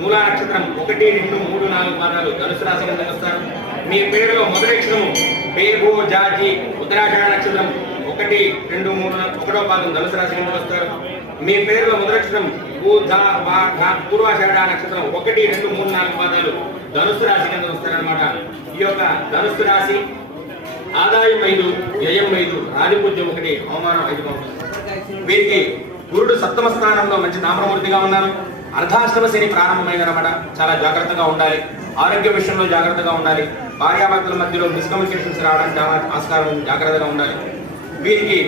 మూలా నక్షత్రం 1, 2, 3, 4 పాదాలు ధనుసు రాశి కిందకి వస్తారు. మీ పేరులో మొదటి అక్షరము పేగో జాజి ఉత్తరాషాఢ నక్షత్రం 1, 2, 3, 1వ పాదం ధనుసు రాశి కిందకి వస్తారు. మీ పేరులో మొదటి అక్షరం పూర్వాషాఢ నక్షత్రం 1, 2, 3, 4 పాదాలు ధనుసు రాశి కిందకి వస్తారనమాట. ఈ యొక్క ధనుసు రాశి ఆదాయం 5, వ్యయం 5, ఆధిపత్యం 1, అవమానం 5గా ఉంటుంది. వీరికి గురుడు సప్తమ స్థానంలో మంచి తామ్రమూర్తిగా ఉన్నారు. అర్ధాష్టమ శని ప్రారంభమైందనమాట. చాలా జాగ్రత్తగా ఉండాలి. ఆరోగ్య విషయంలో జాగ్రత్తగా ఉండాలి. భార్యాభర్తల మధ్యలో మిస్కమ్యూనికేషన్స్ రావడానికి చాలా ఆస్కారం, జాగ్రత్తగా ఉండాలి. వీరికి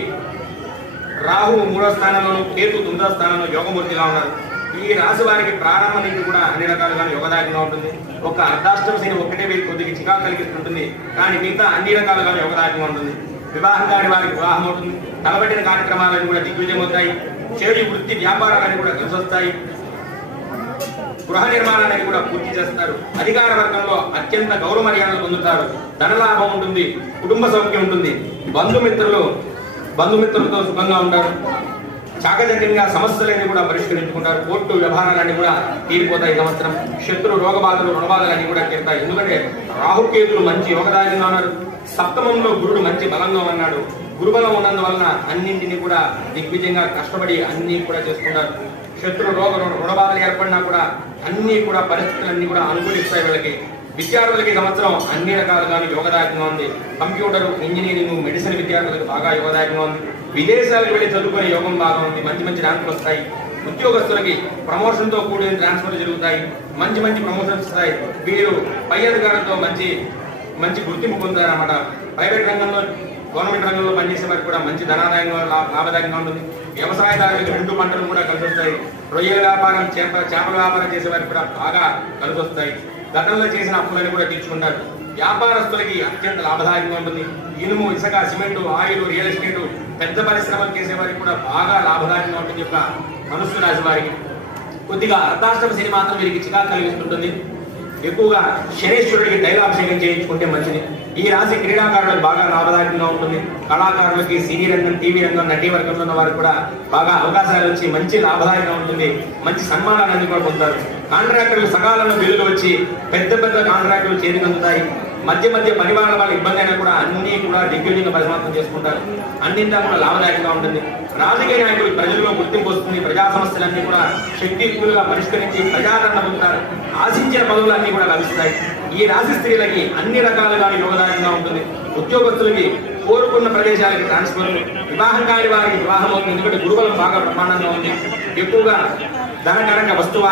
రాహు 3వ స్థానంలోను, కేతు 9వ స్థానంలో యోగమూర్తిగా ఉన్నారు. ఈ రాశి వారికి ప్రారంభం నుంచి కూడా అన్ని రకాలుగా యోగదాయకంగా ఉంటుంది. ఒక అర్ధాష్టమ శని ఒకటే వీరికి కొద్దిగా చికాకు కలిగిస్తుంటుంది, కానీ మిగతా అన్ని రకాలుగా యోగదాయకంగా ఉంటుంది. వివాహం కాని వారికి వివాహం అవుతుంది. తలబట్టిన కార్యక్రమాలను కూడా దిగ్విజయం అవుతాయి. చేడు వృత్తి వ్యాపారాలను కూడా కలిసి వస్తాయి. గృహ నిర్మాణాన్ని కూడా పూర్తి చేస్తారు. అధికార వర్గంలో అత్యంత గౌరవ మర్యాదలు పొందుతారు. ధనలాభం ఉంటుంది. కుటుంబ సౌఖ్యం ఉంటుంది. బంధుమిత్రులతో సుఖంగా ఉంటారు. చాకచక్యంగా సమస్యలన్నీ కూడా పరిష్కరించుకుంటారు. కోర్టు వ్యవహారాలన్నీ కూడా తీరిపోతాయి. సంవత్సరం శత్రు రోగబాధలు రుణబాధలన్నీ కూడా తీరుతాయి. ఎందుకంటే రాహుకేతులు మంచి యోగదాయకంగా ఉన్నారు. సప్తమంలో గురుడు మంచి బలంగా ఉన్నాడు. గురుబలం ఉన్నందువలన అన్నింటినీ కూడా దిగ్విజయంగా కష్టపడి అన్ని కూడా చేసుకుంటారు. శత్రు రోగ రుణబాధలు ఏర్పడినా కూడా అన్ని కూడా పరిస్థితులన్నీ కూడా అనుకూలిస్తాయి. వీళ్ళకి విద్యార్థులకి సంవత్సరం అన్ని రకాలుగా యోగదాయకంగా ఉంది. కంప్యూటర్, ఇంజనీరింగ్, మెడిసిన్ విద్యార్థులకు బాగా యోగదాయకంగా ఉంది. విదేశాలకు వెళ్ళి చదువుకునే యోగం బాగా ఉంది. మంచి మంచి ర్యాంకులు వస్తాయి. ఉద్యోగస్తులకి ప్రమోషన్తో కూడిన ట్రాన్స్ఫర్ జరుగుతాయి. మంచి మంచి ప్రమోషన్స్ వస్తాయి. వీరు పై అధికారులతో మంచి గుర్తింపు పొందుతారన్నమాట. ప్రైవేట్ రంగంలో, గవర్నమెంట్ రంగంలో పనిచేసే వారికి కూడా మంచి ధనాదాయంగా లాభదాయకంగా ఉంటుంది. వ్యవసాయదారులకు 2 పంటలు కూడా కలిసి వస్తాయి. రొయ్యల వ్యాపారం, చేపల వ్యాపారం చేసే వారికి కూడా బాగా కలిసి వస్తాయి. గతంలో చేసిన అప్పులను కూడా తీర్చుకుంటారు. వ్యాపారస్తులకి అత్యంత లాభదాయకంగా ఉంటుంది. ఇనుము, ఇసుక, సిమెంటు, ఆయిల్, రియల్ ఎస్టేట్, పెద్ద పరిశ్రమలు చేసే వారికి కూడా బాగా లాభదాయకంగా ఉంటుంది. యొక్క ధనుస్సు రాశి వారికి కొద్దిగా అర్ధాష్టమ శని మాత్రం వీరికి చికాకు కలిగిస్తుంటుంది. ఎక్కువగా శనేశ్వరుడికి తైలాభిషేకం చేయించుకుంటే మంచిది. ఈ రాశి క్రీడాకారులకు బాగా లాభదాయకంగా ఉంటుంది. కళాకారులకి, సినీ రంగం, టీవీ రంగం, నటీ వర్గంలో ఉన్న వారికి కూడా బాగా అవకాశాలు వచ్చి మంచి లాభదాయకంగా ఉంటుంది. మంచి సన్మానాలన్నీ కూడా పొందుతారు. కాంట్రాక్టర్లు సకాలంలో బిల్లులు వచ్చి పెద్ద కాంట్రాక్టులు చేతికందుతాయి. మధ్య పరివారాల వాళ్ళ ఇబ్బంది అయినా కూడా అన్ని కూడా దిగ్విజయంగా పరిసమాప్తం చేసుకుంటారు. అన్నింటా కూడా లాభదాయకంగా ఉంటుంది. రాజకీయ నాయకులు ప్రజల్లో గుర్తింపు వస్తుంది. ప్రజా సమస్యలన్నీ కూడా శక్తియుక్తులుగా పరిష్కరించి ప్రజాదరణ పొందుతారు. ఆశించిన పదవులన్నీ కూడా లభిస్తాయి. ఈ రాశి స్త్రీలకి అన్ని రకాలుగా యోగదాయకంగా ఉంటుంది. ఉద్యోగస్తులకి కోరుకున్న ప్రదేశాలకి ట్రాన్స్ఫర్, వివాహం కాని వారికి వివాహం అవుతుంది. ఎందుకంటే గురుబలం బాగా ప్రమాణంగా ఉంది. ఎక్కువగా ధనకరక వస్తువు